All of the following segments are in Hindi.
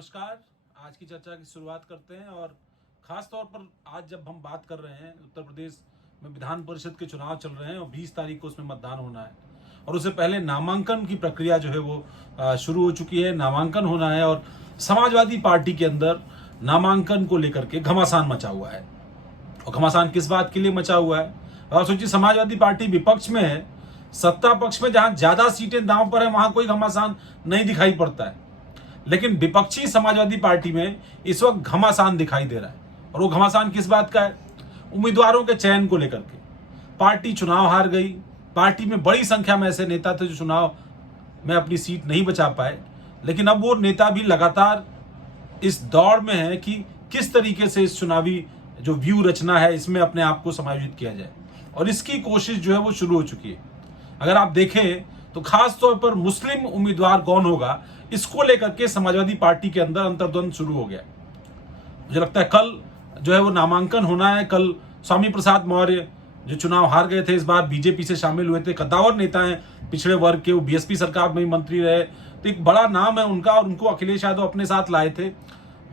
नमस्कार। आज की चर्चा की शुरुआत करते हैं और ख़ास तौर पर आज जब हम बात कर रहे हैं उत्तर प्रदेश में विधान परिषद के चुनाव चल रहे हैं और 20 तारीख को उसमें मतदान होना है और उससे पहले नामांकन की प्रक्रिया जो है वो शुरू हो चुकी है। नामांकन होना है और समाजवादी पार्टी के अंदर नामांकन को लेकर के घमासान मचा हुआ है। और घमासान किस बात के लिए मचा हुआ है? आप सोचिए, समाजवादी पार्टी विपक्ष में है, सत्ता पक्ष में जहां ज्यादा सीटें दांव पर है वहां कोई घमासान नहीं दिखाई पड़ता है, लेकिन विपक्षी समाजवादी पार्टी में इस वक्त घमासान दिखाई दे रहा है। और वो घमासान किस बात का है? उम्मीदवारों के चयन को लेकर के। पार्टी चुनाव हार गई, पार्टी में बड़ी संख्या में ऐसे नेता थे जो चुनाव में अपनी सीट नहीं बचा पाए, लेकिन अब वो नेता भी लगातार इस दौड़ में है कि किस तरीके से इस चुनावी जो व्यू रचना है इसमें अपने आप को समायोजित किया जाए, और इसकी कोशिश जो है वो शुरू हो चुकी है। अगर आप देखें तो खास तौर पर मुस्लिम उम्मीदवार कौन होगा, इसको लेकर के समाजवादी पार्टी के अंदर अंतर्द्वंद शुरू हो गया। मुझे लगता है कल जो है वो नामांकन होना है। कल स्वामी प्रसाद मौर्य जो चुनाव हार गए थे, इस बार बीजेपी से शामिल हुए थे, कद्दावर नेता हैं पिछड़े वर्ग के, वो बीएसपी सरकार में भी मंत्री रहे, तो एक बड़ा नाम है उनका, और उनको अखिलेश यादव अपने साथ लाए थे।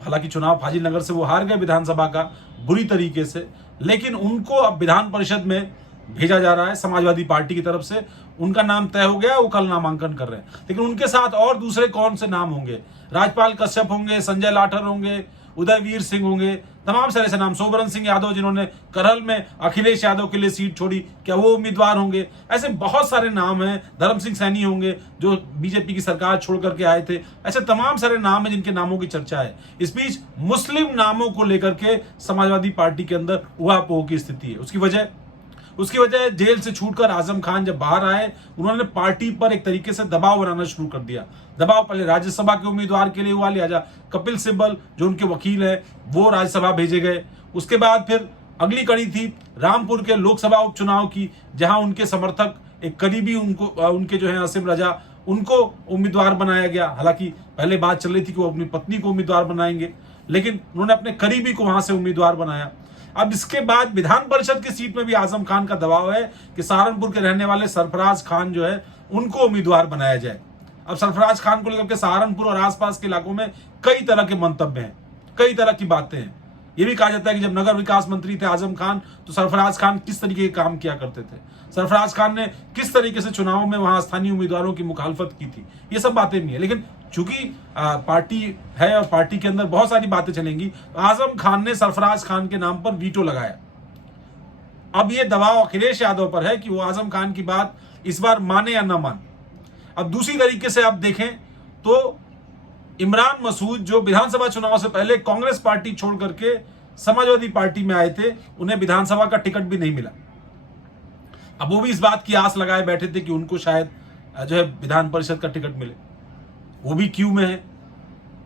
हालांकि चुनाव फाजिल नगर से वो हार गए विधानसभा का बुरी तरीके से, लेकिन उनको अब विधान परिषद में भेजा जा रहा है समाजवादी पार्टी की तरफ से। उनका नाम तय हो गया, वो कल नामांकन कर रहे हैं। लेकिन उनके साथ और दूसरे कौन से नाम होंगे? राजपाल कश्यप होंगे, संजय लाठर होंगे, उदयवीर सिंह होंगे, तमाम सारे ऐसे नाम, सोबरन सिंह यादव जिन्होंने करहल में अखिलेश यादव के लिए सीट छोड़ी, क्या वो उम्मीदवार होंगे? ऐसे बहुत सारे नाम हैं। धर्म सिंह सैनी होंगे जो बीजेपी की सरकार छोड़ करके आए थे। ऐसे तमाम सारे नाम हैं जिनके नामों की चर्चा है। इस बीच मुस्लिम नामों को लेकर के समाजवादी पार्टी के अंदर उहापोह की स्थिति है। उसकी वजह जेल से छूटकर आजम खान जब बाहर आए, उन्होंने पार्टी पर एक तरीके से दबाव बनाना शुरू कर दिया। दबाव पहले राज्यसभा के उम्मीदवार के लिए हुआ, लिहाजा कपिल सिब्बल जो उनके वकील है वो राज्यसभा भेजे गए। उसके बाद फिर अगली कड़ी थी रामपुर के लोकसभा उपचुनाव की, जहां उनके समर्थक एक करीबी उनके जो है असीम रजा, उनको उम्मीदवार बनाया गया। हालांकि पहले बात चल रही थी कि वो अपनी पत्नी को उम्मीदवार बनाएंगे, लेकिन उन्होंने अपने करीबी को वहां से उम्मीदवार बनाया। अब इसके बाद विधान परिषद की सीट में भी आजम खान का दबाव है कि सहारनपुर के रहने वाले सरफराज खान जो है उनको उम्मीदवार बनाया जाए। अब सरफराज खान को लेकर के सहारनपुर और आसपास के इलाकों में कई तरह के मंतव्य हैं, कई तरह की बातें हैं। यह भी कहा जाता है कि जब नगर विकास मंत्री थे आजम खान, तो सरफराज खान किस तरीके के काम किया करते थे, सरफराज खान ने किस तरीके से चुनावों में वहां स्थानीय उम्मीदवारों की मुखालफत की थी, ये सब बातें भी है। लेकिन चूंकि पार्टी है और पार्टी के अंदर बहुत सारी बातें चलेंगी, आजम खान ने सरफराज खान के नाम पर वीटो लगाया। अब ये दबाव अखिलेश यादव पर है कि वो आजम खान की बात इस बार माने या ना माने। अब दूसरी तरीके से आप देखें तो इमरान मसूद जो विधानसभा चुनाव से पहले कांग्रेस पार्टी छोड़ करके समाजवादी पार्टी में आए थे, उन्हें विधानसभा का टिकट भी नहीं मिला। अब वो भी इस बात की आस लगाए बैठे थे कि उनको शायद जो है विधान परिषद का टिकट मिले, वो भी क्यू में है।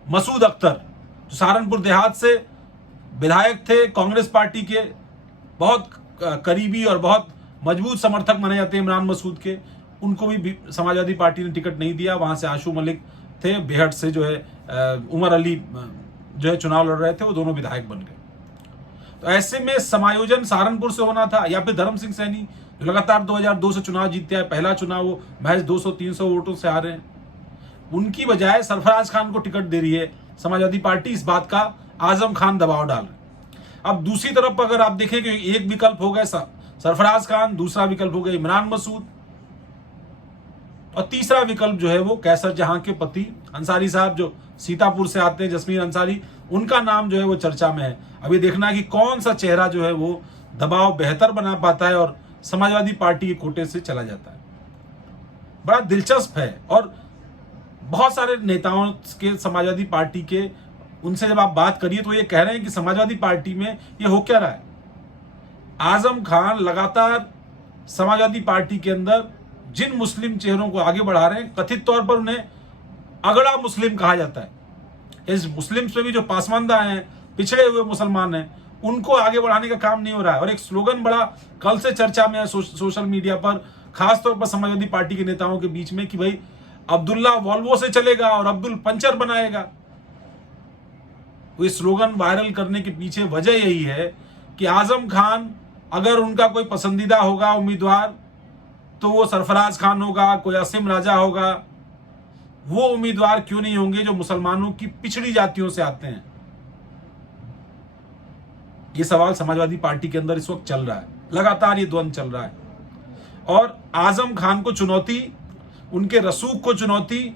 मसूद अख्तर जो सहारनपुर देहात से विधायक थे, कांग्रेस पार्टी के बहुत करीबी और बहुत मजबूत समर्थक माने जाते हैं इमरान मसूद के, उनको भी समाजवादी पार्टी ने टिकट नहीं दिया। वहां से आशू मलिक थे, बेहट से जो है उमर अली जो है चुनाव लड़ रहे थे, वो दोनों विधायक बन गए। तो ऐसे में समायोजन सहारनपुर से होना था, या फिर धर्म सिंह सैनी जो लगातार 2002 से चुनाव जीतते आए, पहला चुनाव वो महज 200-300 वोटों से आ रहे हैं, उनकी बजाय सरफराज खान को टिकट दे रही है समाजवादी पार्टी। इस बात का आजम खान दबाव डाल रहे। अब दूसरी तरफ अगर आप देखें कि एक विकल्प हो गए सरफराज खान, दूसरा विकल्प हो गए इमरान मसूद, और तीसरा विकल्प जो है वो कैसर जहां के पति अंसारी साहब जो सीतापुर से आते हैं, जसमीर अंसारी, उनका नाम जो है वो चर्चा में है। अभी देखना है कि कौन सा चेहरा जो है वो दबाव बेहतर बना पाता है और समाजवादी पार्टी के कोटे से चला जाता है। बड़ा दिलचस्प है। और बहुत सारे नेताओं के समाजवादी पार्टी के, उनसे जब आप बात करिए तो ये कह रहे हैं कि समाजवादी पार्टी में ये हो क्या रहा है। आजम खान लगातार समाजवादी पार्टी के अंदर जिन मुस्लिम चेहरों को आगे बढ़ा रहे हैं, कथित तौर पर उन्हें अगड़ा मुस्लिम कहा जाता है। इस मुस्लिम्स में भी जो पासमानदा हैं, पिछड़े हुए मुसलमान हैं, उनको आगे बढ़ाने का काम नहीं हो रहा है। और एक स्लोगन बड़ा कल से चर्चा में है सोशल मीडिया पर, खासतौर पर समाजवादी पार्टी के नेताओं के बीच में, कि भाई अब्दुल्ला वॉल्वो से चलेगा और अब्दुल पंचर बनाएगा। वो स्लोगन वायरल करने के पीछे वजह यही है कि आजम खान अगर उनका कोई पसंदीदा होगा उम्मीदवार, तो वो सरफराज खान होगा, कोई असीम राजा होगा, वो उम्मीदवार क्यों नहीं होंगे जो मुसलमानों की पिछड़ी जातियों से आते हैं? ये सवाल समाजवादी पार्टी के अंदर इस वक्त चल रहा है, लगातार ये द्वंद्व चल रहा है। और आजम खान को चुनौती, उनके रसूख को चुनौती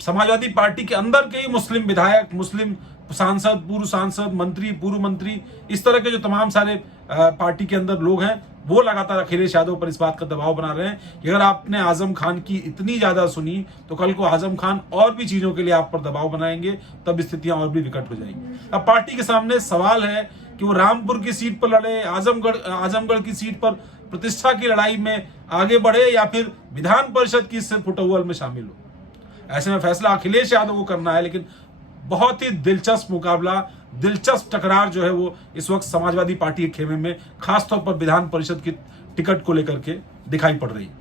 समाजवादी पार्टी के अंदर के ही मुस्लिम विधायक, मुस्लिम सांसद, पूर्व सांसद, मंत्री, पूर्व मंत्री, इस तरह के जो तमाम सारे पार्टी के अंदर लोग हैं, वो लगातार अखिलेश यादव पर इस बात का दबाव बना रहे हैं कि अगर आपने आजम खान की इतनी ज्यादा सुनी तो कल को आजम खान और भी चीजों के लिए आप पर दबाव बनाएंगे, तब स्थितियां और भी विकट हो जाएंगी। अब पार्टी के सामने सवाल है कि वो रामपुर की सीट पर लड़े, आजमगढ़ की सीट पर प्रतिष्ठा की लड़ाई में आगे बढ़े, या फिर विधान परिषद की सिर्फ फुटबॉल में शामिल हो। ऐसे में फैसला अखिलेश यादव को करना है, लेकिन बहुत ही दिलचस्प मुकाबला, दिलचस्प टकरार जो है वो इस वक्त समाजवादी पार्टी के खेमे में खासतौर पर विधान परिषद की टिकट को लेकर के दिखाई पड़ रही है।